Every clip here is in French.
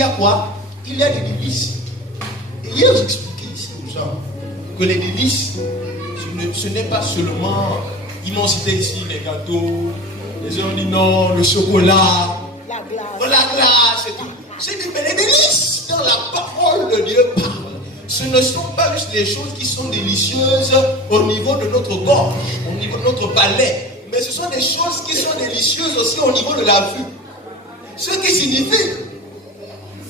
y a quoi? Il y a des délices. Et hier, j'expliquais ici aux gens que les délices, ce n'est pas seulement l'immensité ici, les gâteaux, les gens disent non, le chocolat, la glace et tout. C'est dit, mais les délices dans la parole de Dieu parle. Ce ne sont pas juste les choses qui sont délicieuses au niveau de notre gorge, au niveau de notre palais, mais ce sont des choses qui sont délicieuses aussi au niveau de la vue. Ce qui signifie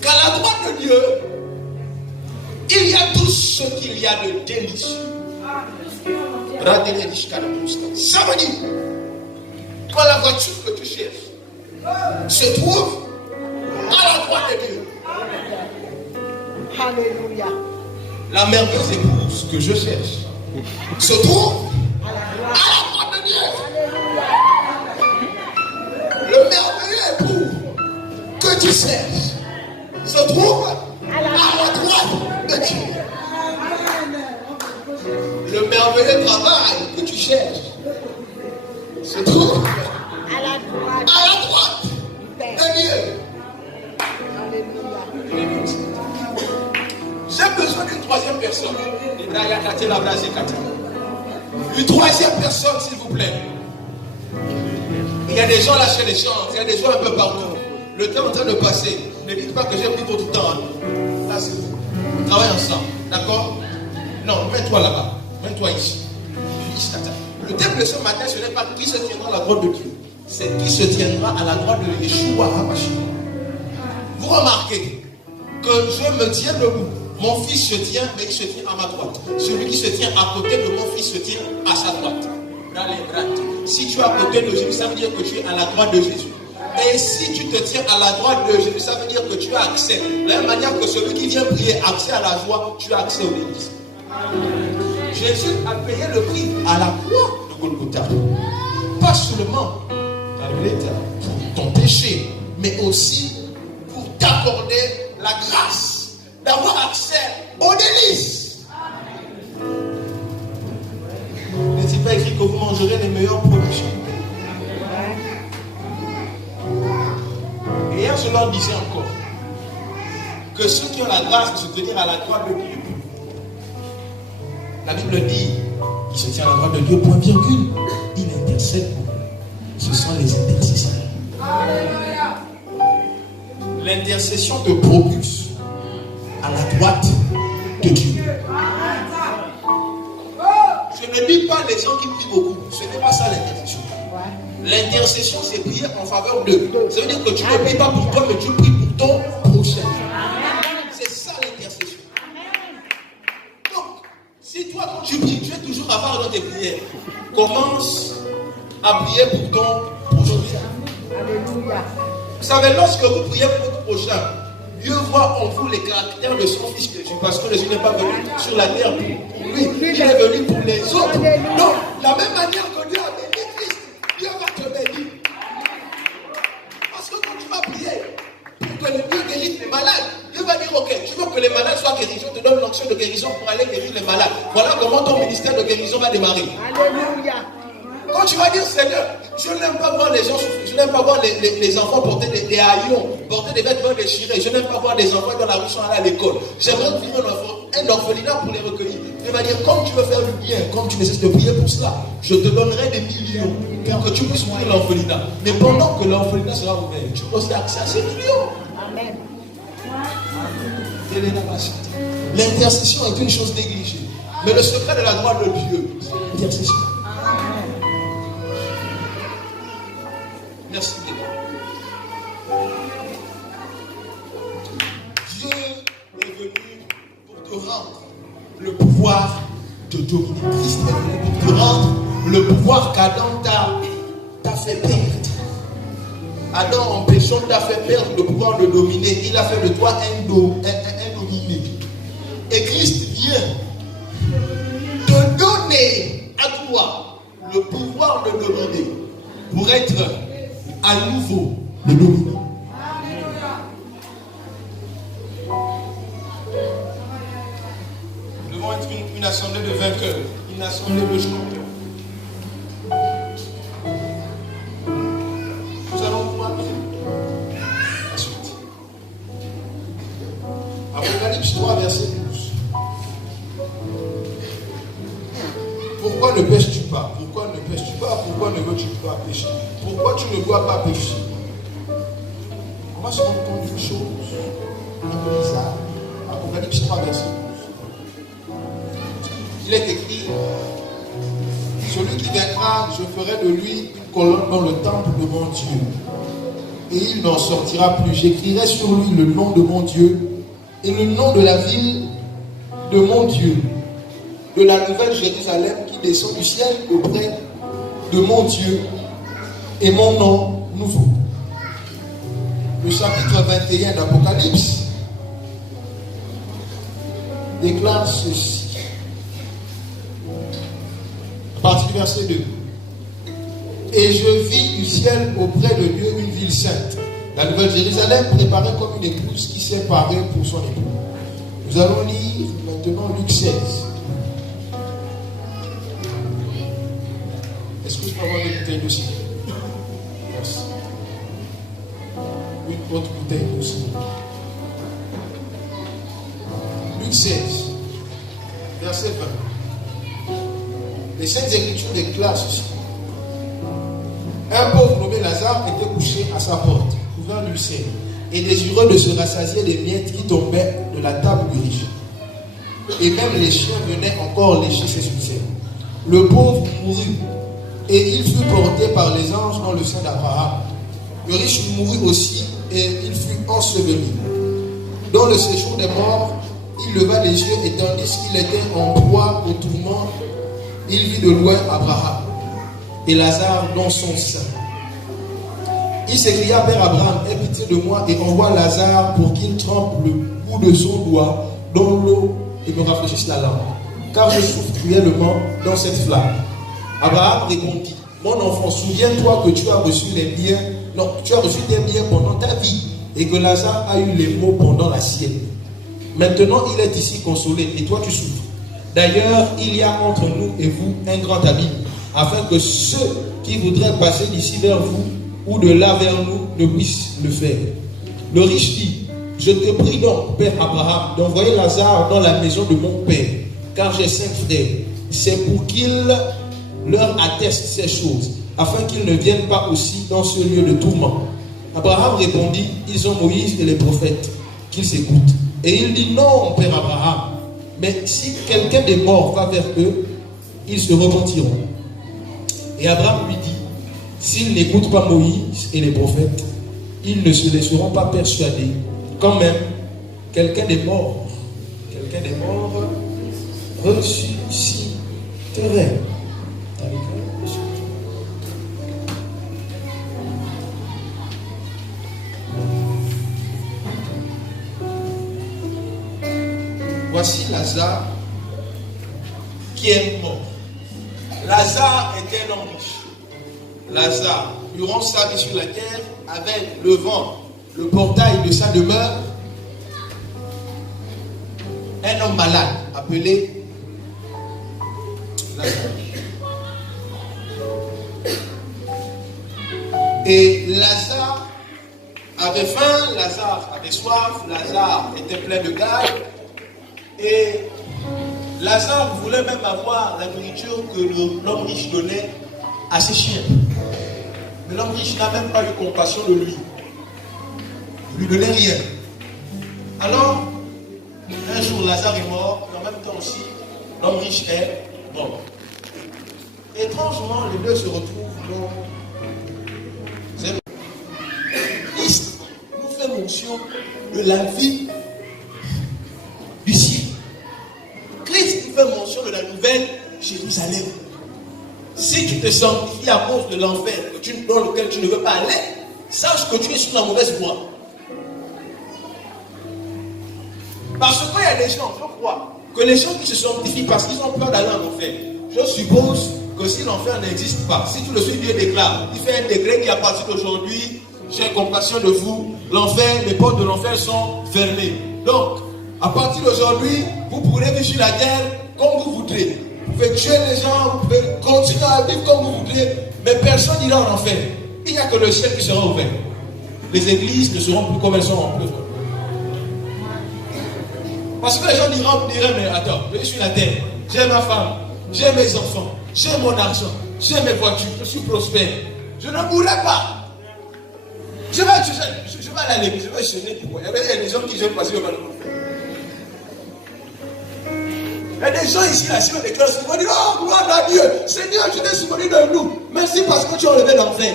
qu'à la droite de Dieu, il y a tout ce qu'il y a de délicieux. Ça veut dire, quand la voiture que tu cherches se trouve à la droite de Dieu. Alléluia. La merveilleuse épouse que je cherche se trouve à la droite de Dieu. Le merveilleux époux que tu cherches se trouve à la droite de Dieu. Le merveilleux travail que tu cherches se trouve à la droite de Dieu. J'ai besoin d'une troisième personne. Une troisième personne, s'il vous plaît. Il y a des gens là chez les champs, il y a des gens un peu partout. Le temps est en train de passer. Ne dites pas que j'ai pris votre temps. Là, c'est vous. On travaille ensemble. D'accord? Non, mets-toi là-bas. Mets-toi ici. Le thème de ce matin, ce n'est pas qui se tiendra à la droite de Dieu. C'est qui se tiendra à la droite de Yeshua HaMashiach. Vous remarquez que je me tiens debout. Mon fils se tient, mais il se tient à ma droite. Celui qui se tient à côté de mon fils se tient à sa droite. Si tu es à côté de Jésus, ça veut dire que tu es à la droite de Jésus. Et si tu te tiens à la droite de Jésus, ça veut dire que tu as accès. De la même manière que celui qui vient prier a accès à la joie, tu as accès aux délices. Jésus a payé le prix à la croix de Golgotha. Pas seulement pour ton péché, mais aussi pour t'accorder la grâce d'avoir accès aux délices. N'est-il pas écrit que vous mangerez les meilleurs produits? Et hier, je leur disais encore que ceux qui ont la grâce de se tenir à la droite de Dieu, la Bible dit, il se tient à la droite de Dieu, point virgule, il intercède pour nous. Ce sont les intercesseurs. L'intercession te propulse à la droite de Dieu. Je ne dis pas les gens qui prient beaucoup. Ce n'est pas ça l'intercession. L'intercession, c'est prier en faveur d'eux. Ça veut dire que tu ne pries pas pour toi, mais tu pries pour ton prochain. C'est ça l'intercession. Donc, si toi, quand tu pries, tu es toujours avare dans tes prières, commence à prier pour ton prochain. Alléluia. Vous savez, lorsque vous priez pour votre prochain, Dieu voit en vous les caractères de son Fils Jésus, parce que Jésus n'est pas venu sur la terre pour lui, il est venu pour les autres. Donc, la même manière que Dieu a béni Christ, Dieu va te bénir. Parce que quand tu vas prier pour que Dieu guérisse les malades, Dieu va dire, ok, tu veux que les malades soient guéris, je te donne l'onction de guérison pour aller guérir les malades. Voilà comment ton ministère de guérison va démarrer. Alléluia. Quand tu vas dire, Seigneur, je n'aime pas voir les gens souffrir, je n'aime pas voir les enfants porter des haillons, porter des vêtements déchirés, je n'aime pas voir des enfants dans la rue sans aller à l'école. J'aimerais vivre un orphelinat pour les recueillir. Il va dire, comme tu veux faire le bien, comme tu nécessites de prier pour cela, je te donnerai des millions pour que tu puisses ouvrir l'orphelinat. Mais pendant que l'orphelinat sera ouvert, tu peux aussi accès à ces millions. Amen. L'intercession est une chose négligée. Mais le secret de la gloire de Dieu, c'est l'intercession. Merci beaucoup. Dieu est venu pour te rendre le pouvoir de dominer. Christ est venu pour te rendre le pouvoir qu'Adam t'a fait perdre. Adam, en péchant, t'a fait perdre le pouvoir de dominer. Il a fait de toi un dominé. Et Christ vient te donner à toi le pouvoir de dominer pour être à nouveau le dominant. Nous devons être une assemblée de vainqueurs, une assemblée de champions. Nous allons voir la suite. Apocalypse 3, verset 12. Pourquoi ne pêches-tu pas? Pourquoi ne pêches-tu pas? Pourquoi ne veux-tu pas pêcher? Pourquoi tu ne dois pas pêcher? On va se rendre compte d'une chose un peu bizarre. Apocalypse 3, verset 12. Il est écrit: celui qui vaincra, je ferai de lui une colonne dans le temple de mon Dieu. Et il n'en sortira plus. J'écrirai sur lui le nom de mon Dieu et le nom de la ville de mon Dieu, de la nouvelle Jérusalem qui descend du ciel auprès de mon Dieu, et mon nom nouveau. Le chapitre 21 d'Apocalypse déclare ceci, à partir du verset 2. Et je vis du ciel auprès de Dieu une ville sainte, la nouvelle Jérusalem, préparée comme une épouse qui s'est parée pour son époux. Nous allons lire maintenant Luc 16. Est-ce que je peux avoir une bouteille aussi? Merci. Une autre bouteille aussi. Luc 16, verset 20. Les Saintes Écritures déclarent ceci. Un pauvre nommé Lazare était couché à sa porte, couvert d'ulcères, et désireux de se rassasier des miettes qui tombaient de la table du riche. Et même les chiens venaient encore lécher ses ulcères. Le pauvre mourut, et il fut porté par les anges dans le sein d'Abraham. Le riche mourut aussi, et il fut enseveli. Dans le séjour des morts, il leva les yeux, et tandis qu'il était en proie au tourment, il vit de loin Abraham et Lazare dans son sein. Il s'écria: Père Abraham, aie pitié de moi et envoie Lazare pour qu'il trempe le bout de son doigt dans l'eau et me rafraîchisse la langue, car je souffre cruellement dans cette flamme. Abraham répondit: mon enfant, souviens-toi que tu as reçu des biens pendant ta vie et que Lazare a eu les maux pendant la sienne. Maintenant, il est ici consolé et toi tu souffres. D'ailleurs, il y a entre nous et vous un grand abîme, afin que ceux qui voudraient passer d'ici vers vous ou de là vers nous ne puissent le faire. Le riche dit: je te prie donc, Père Abraham, d'envoyer Lazare dans la maison de mon père, car j'ai 5 frères. C'est pour qu'il leur atteste ces choses, afin qu'ils ne viennent pas aussi dans ce lieu de tourment. Abraham répondit: ils ont Moïse et les prophètes, qu'ils s'écoutent. Et il dit: non, Père Abraham, mais si quelqu'un des morts va vers eux, ils se repentiront. Et Abraham lui dit: s'ils n'écoutent pas Moïse et les prophètes, ils ne se laisseront pas persuader. Quand même, quelqu'un des morts ressusciterait. Voici Lazare qui est mort. Lazare était un homme riche. Lazare, durant sa vie sur la terre, avait devant le portail de sa demeure un homme malade appelé Lazare. Et Lazare avait faim, Lazare avait soif, Lazare était plein de gage. Et Lazare voulait même avoir la nourriture que l'homme riche donnait à ses chiens. Mais l'homme riche n'a même pas eu compassion de lui. Il ne lui donnait rien. Alors, un jour, Lazare est mort, et en même temps aussi, l'homme riche est mort. Étrangement, les deux se retrouvent dans zéro. Christ nous fait mention de la vie du ciel. Christ nous fait mention de la nouvelle Jérusalem. Si tu te sanctifies à cause de l'enfer dans lequel tu ne veux pas aller, sache que tu es sur la mauvaise voie. Parce qu'il y a des gens, je crois, que les gens qui se sanctifient parce qu'ils ont peur d'aller en enfer, je suppose que si l'enfer n'existe pas, si tout le suite Dieu déclare, il fait un décret qui à partir d'aujourd'hui, j'ai compassion de vous, l'enfer, les portes de l'enfer sont fermées. Donc, à partir d'aujourd'hui, vous pourrez vivre sur la terre comme vous voudrez. Vous pouvez tuer les gens, vous pouvez continuer à vivre comme vous voudrez, mais personne n'ira en enfer. Il n'y a que le ciel qui sera ouvert. Les églises ne seront plus comme elles sont en plus. Parce que les gens diraient, mais attends, je suis la terre, j'ai ma femme, j'ai mes enfants, j'ai mon argent, j'ai mes voitures, je suis prospère. Je ne mourrai pas. Je vais aller à l'église, je vais jeûner pour moi. Il y a des gens qui jeûnent parce qu'ils ne veulent pas le faire. Il y a des gens ici, là, sur les classes, ils vont dire, oh, gloire à Dieu, Seigneur, tu t'es souvenu de nous. Merci parce que tu as enlevé l'enfer.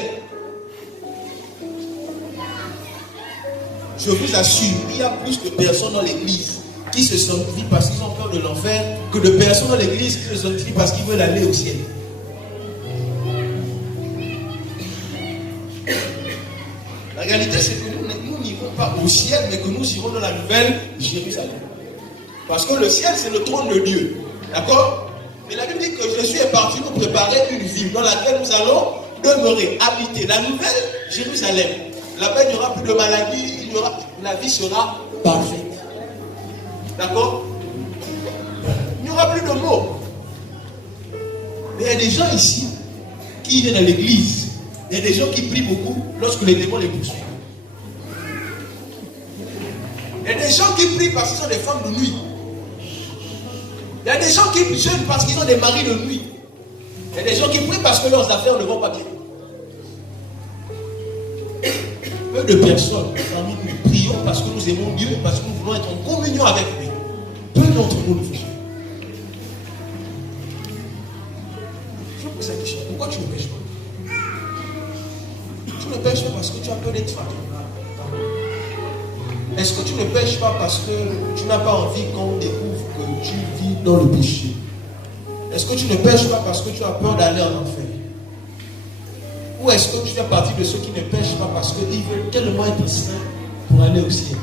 Je vous assure, il y a plus de personnes dans l'église qui se sanctifient parce qu'ils ont peur de l'enfer que de personnes dans l'église qui se sanctifient parce qu'ils veulent aller au ciel. La réalité, c'est que nous n'irons pas au ciel, mais que nous irons dans la nouvelle Jérusalem. Parce que le ciel, c'est le trône de Dieu. D'accord? Mais la Bible dit que Jésus est parti nous préparer une ville dans laquelle nous allons demeurer, habiter. La nouvelle Jérusalem. Là-bas, il n'y aura plus de maladie, la vie sera parfaite. D'accord? Il n'y aura plus de mots. Mais il y a des gens ici qui viennent à l'église. Il y a des gens qui prient beaucoup lorsque les démons les poursuivent. Il y a des gens qui prient parce qu'ils sont des femmes de nuit. Il y a des gens qui jeûnent parce qu'ils ont des maris de nuit. Il y a des gens qui prient parce que leurs affaires ne vont pas bien. Peu de personnes parmi nous prions parce que nous aimons Dieu, parce que nous voulons être en communion avec lui. Peu d'entre nous le font. Je pose la question, pourquoi tu ne pêches pas? Tu ne pêches pas parce que tu as peur d'être fatigué. Est-ce que tu ne pêches pas parce que tu n'as pas envie qu'on découvre que tu vis dans le péché? Est-ce que tu ne pêches pas parce que tu as peur d'aller en enfer? Ou est-ce que tu fais partie de ceux qui ne pêchent pas parce qu'ils veulent tellement être saints pour aller au ciel?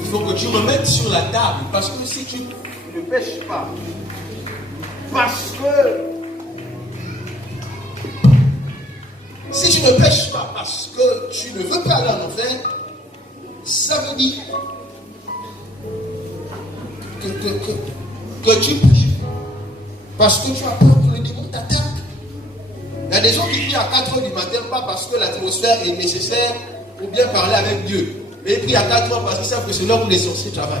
Il faut que tu remettes sur la table, parce que si tu ne pêches pas, parce que si tu ne pêches pas parce que tu ne veux pas aller en enfer, ça veut dire que tu pries parce que tu as peur que le démon t'attaque. Il y a des gens qui prient à 4 h du matin, pas parce que l'atmosphère est nécessaire pour bien parler avec Dieu, mais ils prient à 4 h parce qu'ils savent que c'est l'heure où les sorciers travaillent.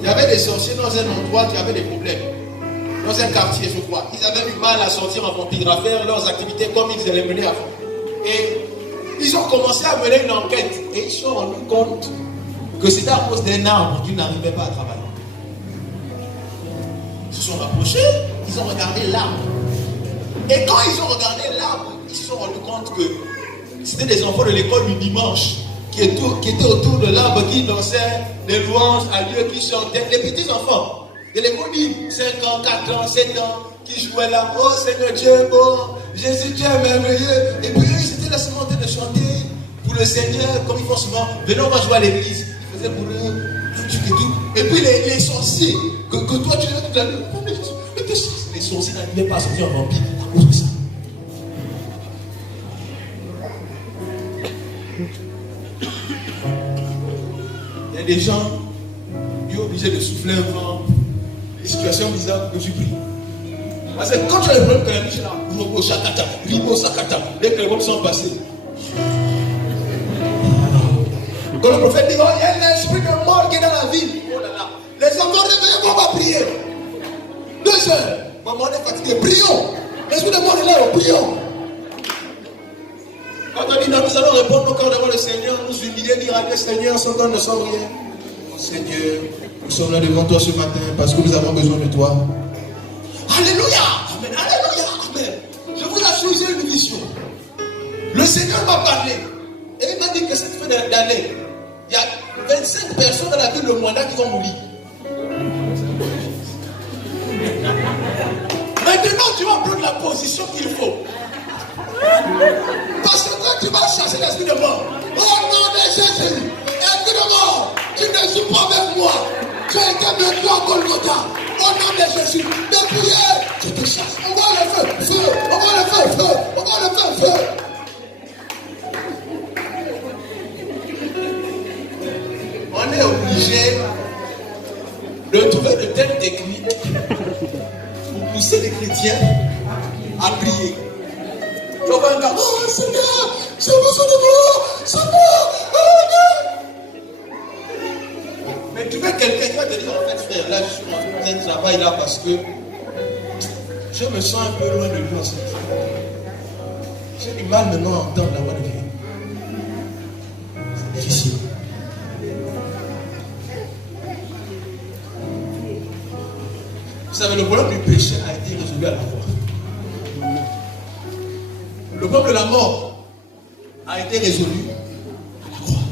Il y avait des sorciers dans un endroit qui avait des problèmes. Dans un quartier, je crois. Ils avaient du mal à sortir en vampire, à faire leurs activités comme ils allaient mener avant. Et ils ont commencé à mener une enquête. Et ils se sont rendus compte que c'était à cause d'un arbre qu'ils n'arrivaient pas à travailler. Ils se sont rapprochés, ils ont regardé l'arbre. Et quand ils ont regardé l'arbre, ils se sont rendus compte que c'était des enfants de l'école du dimanche qui étaient autour de l'arbre, qui dansaient des louanges à Dieu, qui chantaient. Les petits enfants de l'école du 5 ans, 4 ans, 7 ans, qui jouaient là. Oh Seigneur Dieu, oh Jésus, tu es merveilleux. Et puis ils étaient là seulement en train de chanter pour le Seigneur, comme ils font souvent. Venez, on va jouer à l'église. Ils faisaient pour eux, et tout. Et puis les sorciers, que toi tu as toute la nuit. Les sorciers n'arrivaient pas à sortir en vampire à cause de ça. Il y a des gens, Dieu est obligé de souffler un vent, des situations bizarres que tu pries. Parce que quand tu as le problème que la nuit, là, Robo Shakata, Ribo Sakata, dès que les bombes sont passées. Quand le prophète dit, oh, il y a l'esprit de mort qui est dans la ville. Oh là là, les enfants réveillés, on va prier. 2 heures, maman est fatiguée, prions. L'esprit de mort est là, prions. Quand on dit, non, nous allons répondre au cœur devant le Seigneur, nous humilier, dire à Dieu, Seigneur, sans qu'on ne sommes rien. Seigneur, nous sommes là devant toi ce matin parce que nous avons besoin de toi. Alléluia, amen, alléluia, amen. Je vous assure, j'ai une vision. Le Seigneur m'a parlé. Et il m'a dit que cette fin d'année, il y a 25 personnes dans la ville de Moana qui vont mourir. Maintenant, tu vas prendre la position qu'il faut. Parce que quand tu vas chasser l'esprit de mort, au nom de Jésus, esprit de mort, tu ne joues pas avec moi. Tu as été de toi, Golgotha. Au nom de Jésus, de prier, je te chasse. On va le feu, feu, on va le feu, feu, on va le feu, feu. On est obligé de trouver de telles techniques pour pousser les chrétiens à prier. Tu vois un gars, oh Seigneur, j'ai besoin de toi, Seigneur, oh Dieu. Mais tu veux quelqu'un qui va te dire, en fait, frère, là, je suis en train de travail là parce que je me sens un peu loin de lui en ce moment. J'ai du mal maintenant à entendre la voix de Dieu. C'est difficile. Vous savez, le problème du péché a été résolu à la croix. Le problème de la mort a été résolu à la croix.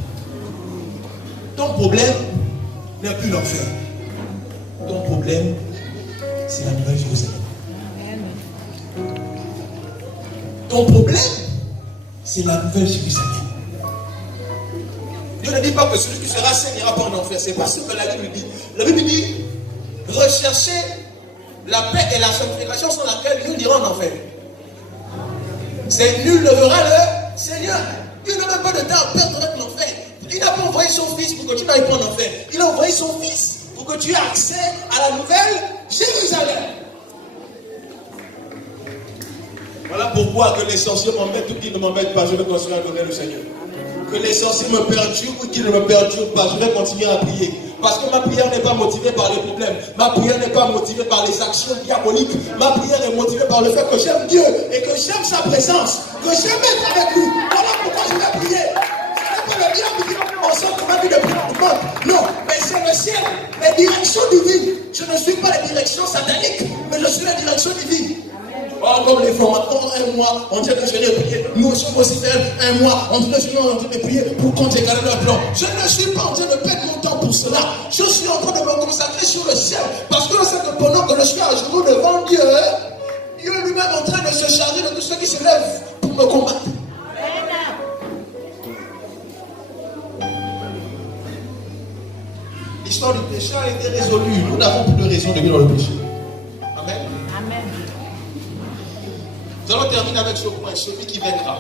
Ton problème n'est plus l'enfer. Ton problème, c'est la nouvelle Jérusalem. Ton problème, c'est la nouvelle Jérusalem. Dieu ne dit pas que celui qui sera saint n'ira pas en enfer. C'est pas ce que la Bible dit. La Bible dit, recherchez la paix et la sanctification sans laquelle Dieu n'ira en enfer. C'est nul ne verra le Seigneur. Dieu n'a même pas de temps à perdre avec l'enfer. Il n'a pas envoyé son fils pour que tu n'ailles pas en enfer. Il a envoyé son fils pour que tu aies accès à la nouvelle Jérusalem. Voilà pourquoi que les sorciers m'embêtent ou qu'ils ne m'embêtent pas, je vais continuer à adorer le Seigneur. Que les sorciers me perturbent ou qu'ils ne me perturbent pas, je vais continuer à prier. Parce que ma prière n'est pas motivée par les problèmes. Ma prière n'est pas motivée par les actions diaboliques. Ma prière est motivée par le fait que j'aime Dieu et que j'aime sa présence, que j'aime être avec lui. Voilà pourquoi je vais prier. Ce n'est pas le diable qui va penser que ma vie de prière. Non, mais c'est le ciel, les directions divines. Je ne suis pas les directions sataniques, mais je suis la direction divine. Oh, comme les formateurs, un mois, on dit que je vais prier. Nous sommes aussi faire un mois, on dit que je suis en train de prier pour contrecarrer leur plan. Je ne suis pas en train de perdre mon temps pour cela. Je suis en train de me consacrer sur le ciel. Parce que c'est que pendant que je suis à genoux devant Dieu, Dieu lui-même est en train de se charger de tous ceux qui se lèvent pour me combattre. L'histoire du péché a été résolue. Nous n'avons plus de raison de vivre dans le péché. Amen. Amen. Nous allons terminer avec ce point, celui qui vaincra.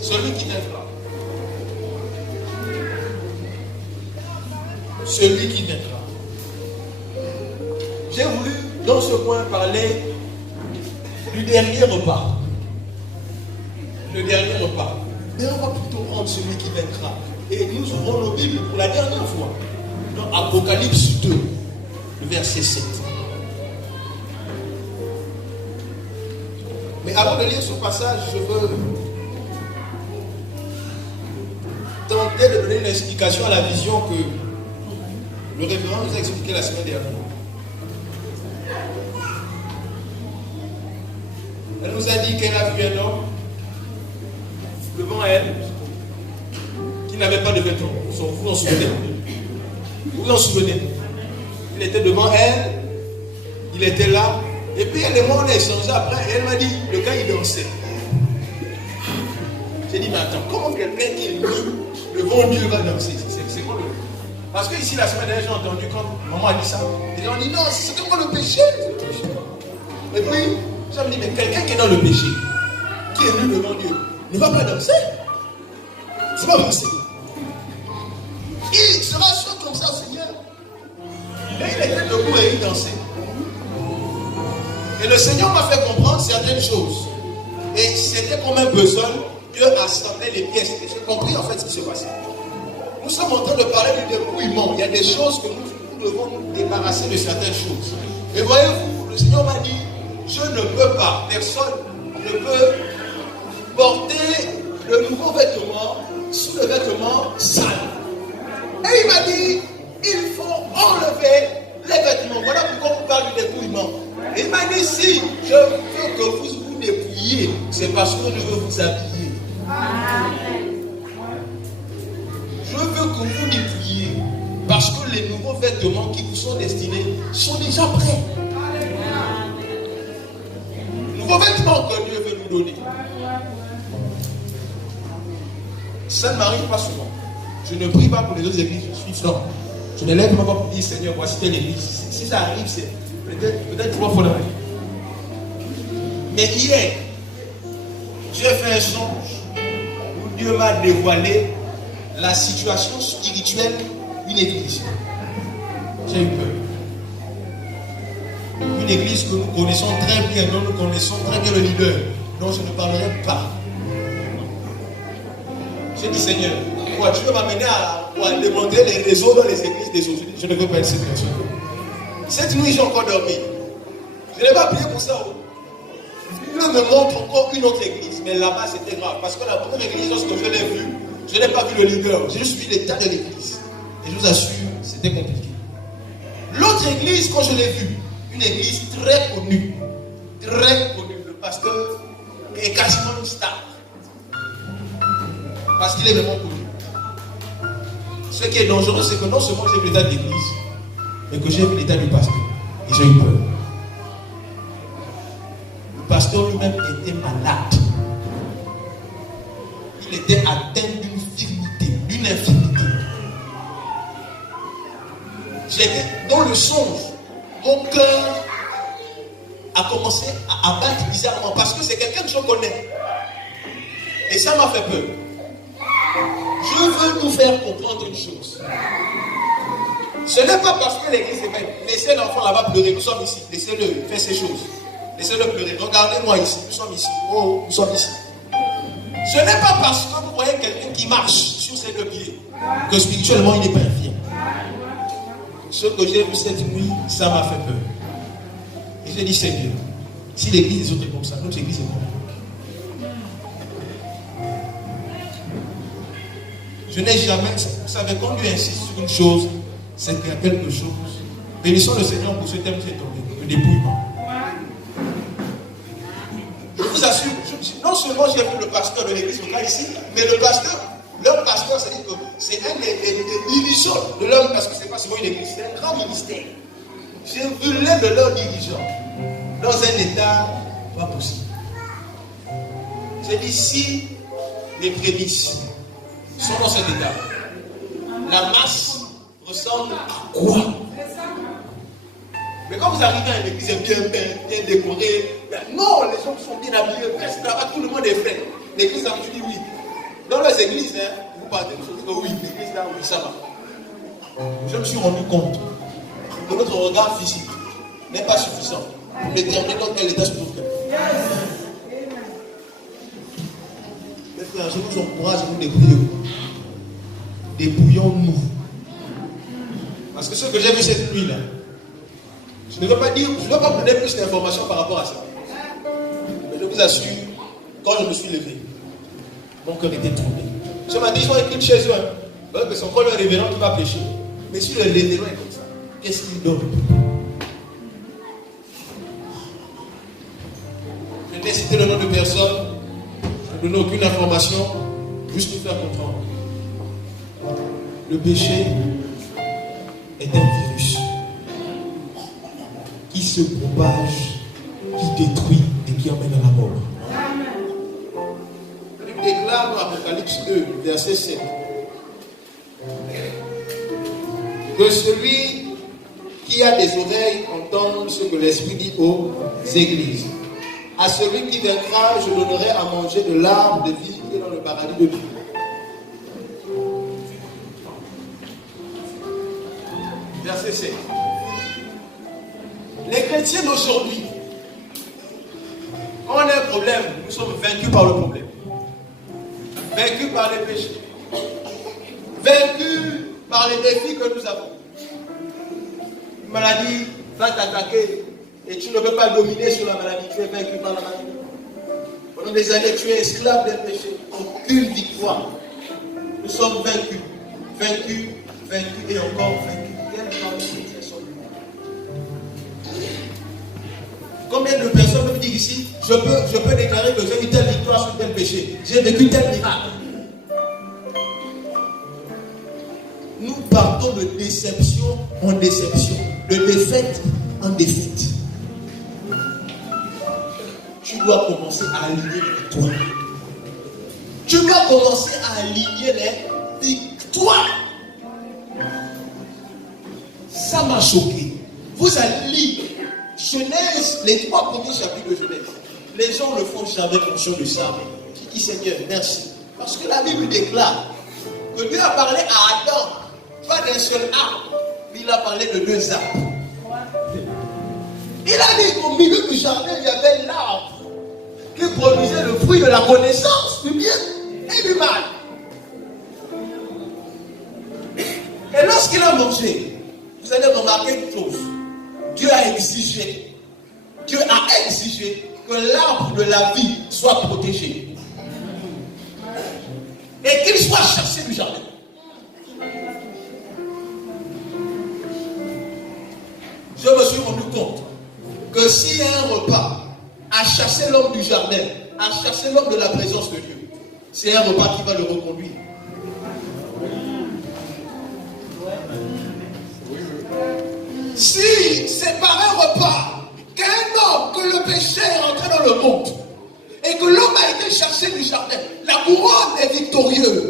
Celui qui vaincra. Celui qui vaincra. J'ai voulu, dans ce point, parler du dernier repas. Le dernier repas. Mais on va plutôt prendre celui qui vaincra. Et nous ouvrons nos Bibles pour la dernière fois. Dans Apocalypse 2, le verset 7. Mais avant de lire ce passage, je veux tenter de donner une explication à la vision que le révérend nous a expliquée la semaine dernière. Elle nous a dit qu'elle a vu un homme devant elle qui n'avait pas de vêtements. Vous vous en souvenez? Vous vous en souvenez? Il était devant elle, il était là. Et puis les mots on a échangé après, elle m'a dit, le gars il dansait. J'ai dit, mais attends, comment quelqu'un qui est nu devant Dieu va danser? C'est quoi le... Parce que ici la semaine dernière, j'ai entendu quand maman a dit ça, et on dit non, c'est quoi le péché? Et puis, ça me dit, mais quelqu'un qui est dans le péché, qui est nu devant Dieu, ne va pas danser. C'est pas possible. Il sera sûr comme ça au Seigneur. Et il était debout et il dansait. Et le Seigneur m'a fait comprendre certaines choses. Et c'était comme un besoin. Dieu assemblait les pièces. Et j'ai compris en fait ce qui se passait. Nous sommes en train de parler du dépouillement. Il y a des choses que nous devons nous débarrasser de certaines choses. Et voyez-vous, le Seigneur m'a dit, je ne peux pas, personne ne peut porter le nouveau vêtement sous le vêtement sale. Et il m'a dit, il faut enlever les vêtements. Voilà pourquoi on parle du dépouillement. Et il m'a dit, si je veux que vous vous dépouilliez, c'est parce que je veux vous habiller. Je veux que vous dépouilliez, parce que les nouveaux vêtements qui vous sont destinés sont déjà prêts. Nouveaux vêtements que Dieu veut nous donner. Ça ne m'arrive pas souvent. Je ne prie pas pour les autres églises, je suis franc. Je ne lève pas pour dire, Seigneur, voici telle église. Si ça arrive, c'est peut-être 3 fois l'année. Mais hier, Dieu fait un songe où Dieu m'a dévoilé la situation spirituelle d'une église. J'ai eu peur. Une église que nous connaissons très bien, dont nous connaissons très bien le leader, dont je ne parlerai pas. J'ai dit, Seigneur, pourquoi tu veux m'amener à démontrer les réseaux dans les églises des autres? Je ne veux pas être cette personne. Cette nuit, j'ai encore dormi. Je n'ai pas prié pour ça. Dieu me montre encore une autre église, mais là-bas c'était grave. Parce que la première église, lorsque je l'ai vue, je n'ai pas vu le leader, j'ai juste vu l'état de l'église. Et je vous assure, c'était compliqué. L'autre église, quand je l'ai vue, une église très connue, le pasteur est quasiment une star. Parce qu'il est vraiment connu. Ce qui est dangereux, c'est que non seulement j'ai vu l'état de l'église, mais que j'ai vu l'état du pasteur. Et j'ai eu peur. Le pasteur lui-même était malade. Il était atteint d'une infirmité, J'étais dans le songe. Mon cœur a commencé à battre bizarrement parce que c'est quelqu'un que je connais. Et ça m'a fait peur. Je veux nous faire comprendre une chose. Ce n'est pas parce que l'église est belle. Laissez l'enfant là-bas pleurer. Nous sommes ici. Laissez-le faire ces choses. Laissez-le pleurer. Regardez-moi ici. Nous sommes ici. Oh, nous sommes ici. Ce n'est pas parce que vous voyez quelqu'un qui marche sur ses deux pieds que spirituellement il n'est pas infirme. Ce que j'ai vu cette nuit, ça m'a fait peur. Et j'ai dit, Seigneur, si l'église des autres est comme ça, notre église est comme ça. Je n'ai jamais, vous savez, quand Dieu insiste sur une chose, c'est qu'il y a quelque chose. Bénissons le Seigneur pour ce thème qui est tombé, le dépouillement. Je vous assure, non seulement j'ai vu le pasteur de l'église locale ici, mais le pasteur, leur pasteur, c'est un des dirigeants de l'homme, parce que ce n'est pas seulement une église, c'est un grand ministère. J'ai vu l'un de leurs dirigeants dans un état pas possible. J'ai dit, si les prémices sont dans cet état, la masse ressemble à quoi? Mais quand vous arrivez à une église bien décorée, non, les gens sont bien habillés, presque là-bas, tout le monde est frais. L'église, tu dis oui. Dans les églises, vous partez, vous dites oui, l'église là, oui, ça va. Je me suis rendu compte que notre regard physique n'est pas suffisant pour déterminer dans quel état se trouve quelqu'un. Mes frères, je vous encourage à nous débrouiller. Débrouillons-nous. Parce que ce que j'ai vu cette nuit-là, je ne veux pas dire, je ne veux pas vous donner plus d'informations par rapport à ça. Mais je vous assure, quand je me suis levé, mon cœur était troublé. Ce matin, ils sont écrits chez eux. Que son corps le révérend qui va pécher. Mais si le révérend est comme ça, qu'est-ce qu'il donne? Je n'ai cité le nom de personne, je ne donne aucune information, juste pour faire comprendre. Le péché est un virus qui se propage, qui détruit et qui emmène à la mort. Il déclare dans Apocalypse 2, verset 7, que celui qui a des oreilles entende ce que l'Esprit dit aux églises. À celui qui vaincra, je donnerai à manger de l'arbre de vie qui est dans le paradis de Dieu. Verset 7. Les chrétiens d'aujourd'hui, quand on a un problème, nous sommes vaincus par le problème. Vaincus par les péchés. Vaincus par les défis que nous avons. Une maladie va t'attaquer et tu ne peux pas dominer sur la maladie. Tu es vaincu par la maladie. Pendant des années, tu es esclave des péchés. Aucune victoire. Nous sommes vaincus. Vaincus, vaincus et encore vaincus. Combien de personnes peuvent dire ici, je peux déclarer que j'ai eu telle victoire sur tel péché, j'ai vécu tel miracle. Nous partons de déception en déception, de défaite en défaite. Tu dois commencer à aligner les victoires. Tu dois commencer à aligner les victoires. Ça m'a choqué. Vous allez lire Genèse, les 3 premiers chapitres de Genèse. Les gens ne font jamais mention de ça. Qui dit Seigneur, merci. Parce que la Bible déclare que Dieu a parlé à Adam, pas d'un seul arbre, il a parlé de 2 arbres. Il a dit qu'au milieu du jardin, il y avait l'arbre qui produisait le fruit de la connaissance du bien et du mal. Et lorsqu'il a mangé, vous allez remarquer une chose. Dieu a exigé que l'arbre de la vie soit protégé. Et qu'il soit chassé du jardin. Je me suis rendu compte que si un repas a chassé l'homme du jardin, a chassé l'homme de la présence de Dieu, c'est un repas qui va le reconduire. Si c'est par un repas qu'un homme, que le péché est rentré dans le monde et que l'homme a été chassé du jardin, la couronne est victorieuse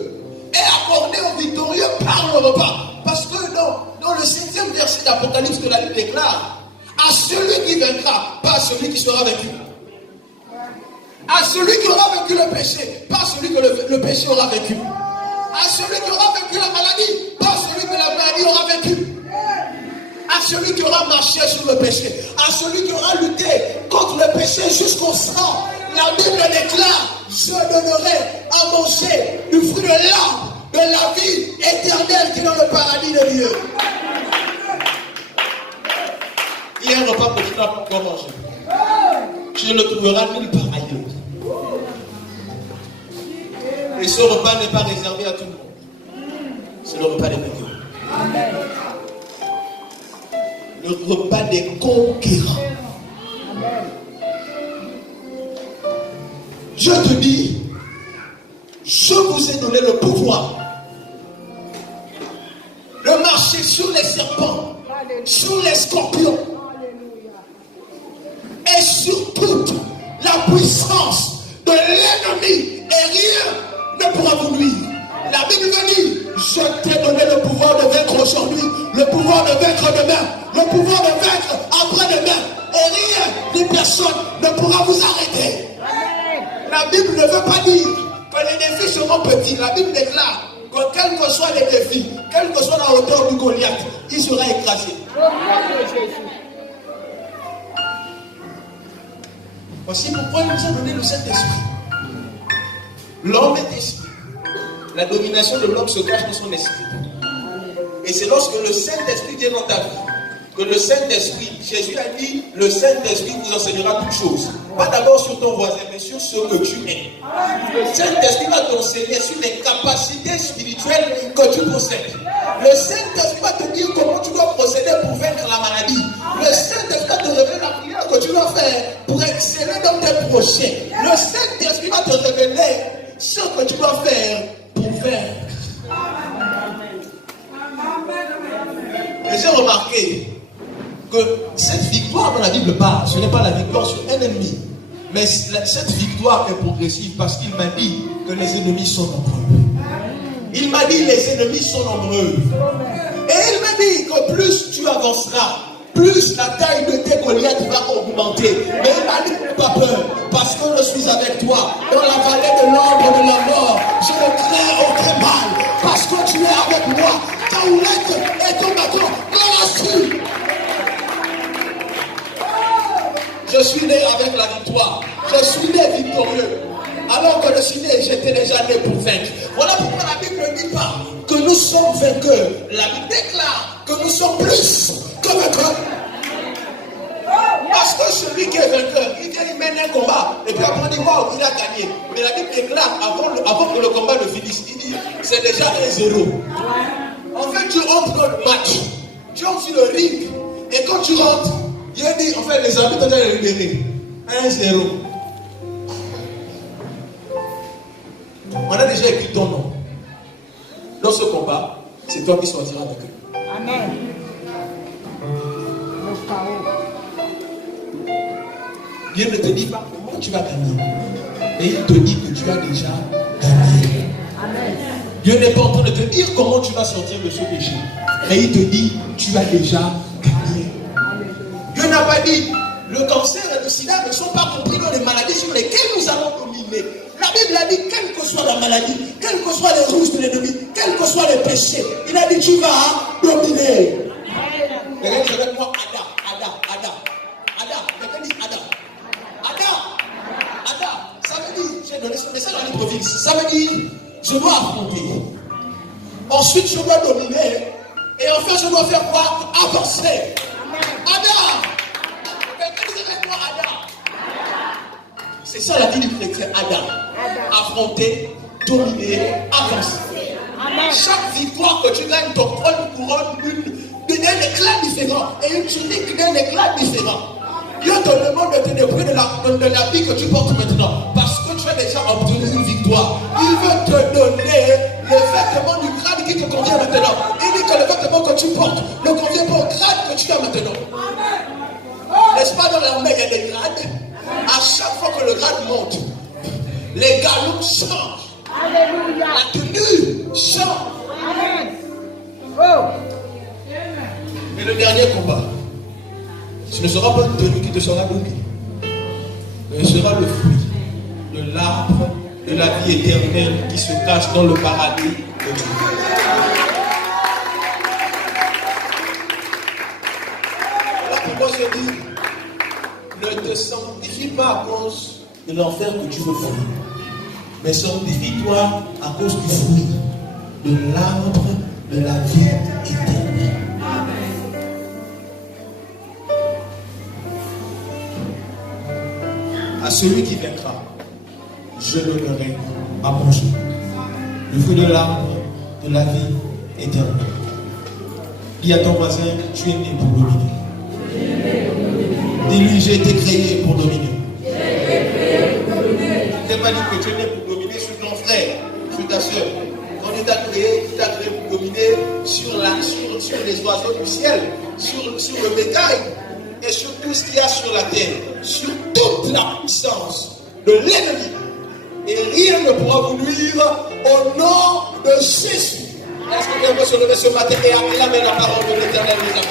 et accordée aux victorieux par le repas. Parce que dans le 7e verset d'Apocalypse de la Bible déclare: à celui qui vaincra, pas à celui qui sera vaincu. À celui qui aura vaincu le péché, pas à celui que le péché aura vaincu. À celui qui aura vaincu la maladie, pas à celui que la maladie aura vaincu. À celui qui aura marché sur le péché, à celui qui aura lutté contre le péché jusqu'au sang. La Bible déclare: je donnerai à manger du fruit de l'arbre de la vie éternelle qui est dans le paradis de Dieu. Il y a un repas que tu n'as pas encore mangé. Tu ne le trouveras nulle part ailleurs. Et ce repas n'est pas réservé à tout le monde. C'est le repas des vainqueurs. Amen. Le repas des conquérants. Amen. Dieu te dit: je vous ai donné le pouvoir de marcher sur les serpents, sur les scorpions et sur toute la puissance de l'ennemi, et rien ne pourra vous nuire. La Bible me dit: je t'ai donné le pouvoir de vaincre aujourd'hui, le pouvoir de vaincre demain, le pouvoir de vaincre après-demain, et rien ni personne ne pourra vous arrêter. La Bible ne veut pas dire que les défis seront petits. La Bible déclare que quels que soient les défis, quelle que soit la hauteur du Goliath, il sera écrasé. Voici pourquoi il nous a donné le Saint-Esprit. L'homme est esprit. La domination de l'homme se cache dans son esprit. Et c'est lorsque le Saint-Esprit vient dans ta vie que le Saint-Esprit, Jésus a dit, le Saint-Esprit vous enseignera toutes choses. Pas d'abord sur ton voisin, mais sur ce que tu es. Le Saint-Esprit va t'enseigner sur les capacités spirituelles que tu possèdes. Le Saint-Esprit va te dire comment tu dois procéder pour vaincre la maladie. Le Saint-Esprit va te révéler la prière que tu dois faire pour exceller dans tes projets. Le Saint-Esprit va te révéler ce que tu dois faire pour vaincre. Et j'ai remarqué que cette victoire dont la Bible parle, ce n'est pas la victoire sur un ennemi, mais cette victoire est progressive parce qu'il m'a dit que les ennemis sont nombreux. Il m'a dit les ennemis sont nombreux. Et il m'a dit que plus tu avanceras, plus la taille de tes Goliaths va augmenter. Mais il m'a dit: pas peur, parce que je suis avec toi. Dans la vallée de l'ombre de la mort, je ne crains aucun mal, parce que tu es avec moi. Ta houlette et ton bâton me rassurent. Je suis né avec la victoire. Je suis né victorieux. Alors que je suis né, j'étais déjà né pour vaincre. Voilà pourquoi la Bible ne dit pas que nous sommes vainqueurs. La Bible déclare que nous sommes plus que vainqueurs. Parce que celui qui est vainqueur, il vient, il mène un combat. Et puis après on dit: waouh, il a gagné. Mais la Bible déclare avant que le combat ne finisse, il dit: c'est déjà 1-0. En fait, tu rentres dans le match. Tu rentres sur le ring. Et quand tu rentres, il a dit: en fait, les arbitres ont libéré. 1-0. On a déjà écrit ton nom. Dans ce combat, c'est toi qui sortiras avec eux. Amen. Dieu ne te dit pas comment tu vas gagner, mais il te dit que tu as déjà gagné. Amen. Dieu n'est pas en train de te dire comment tu vas sortir de ce péché, mais il te dit: tu as déjà gagné. Dieu n'a pas dit: le cancer et le sida ne sont pas compris dans les maladies sur lesquelles nous allons dominer. La Bible a dit: quelle que soit la maladie, quelles que soient les ruses de l'ennemi, quels que soient les péchés, il a dit: tu vas dominer. dois affronter. Ensuite, je dois dominer. Et enfin, je dois faire quoi? Avancer. Adam. Quelqu'un dit avec moi Adam. C'est ça la vie du chrétien, Adam. Affronter, dominer, avancer. Chaque victoire que tu gagnes te prend une couronne d'un éclat différent et une tunique d'un éclat différent. Dieu te demande de te dépouiller de la vie que tu portes maintenant parce que tu as déjà obtenu une victoire. Il veut te donner le vêtement du grade qui te convient maintenant. Il dit que le vêtement que tu portes ne convient pas au grade que tu as maintenant. N'est-ce pas, dans l'armée il y a des grades? À chaque fois que le grade monte, les galons changent. Alléluia. La tenue change. Amen. Oh. Et le dernier combat, ce ne sera pas une tenue qui te sera donnée, mais ce sera le fruit de l'arbre de la vie éternelle qui se cache dans le paradis de Dieu. Voilà pourquoi je dis, ne te sanctifie pas à cause de l'enfer que tu veux fuir, mais sanctifie-toi à cause du fruit de l'arbre de la vie éternelle. À celui qui vaincra, je donnerai à manger le fruit de l'arbre de la vie éternelle. Dis à ton voisin, tu es né pour dominer. Dis-lui, j'ai été créé pour dominer. Je ne t'ai pas dit que tu es né pour dominer sur ton frère, sur ta soeur. Quand il t'a créé pour dominer sur les oiseaux du ciel, sur le bétail et sur tout ce qu'il y a sur la terre, sur toute la puissance de l'ennemi. Et rien ne pourra vous nuire au nom de Jésus. Est-ce que quelqu'un peut se lever ce matin et acclamer la parole de l'Éternel, les amis?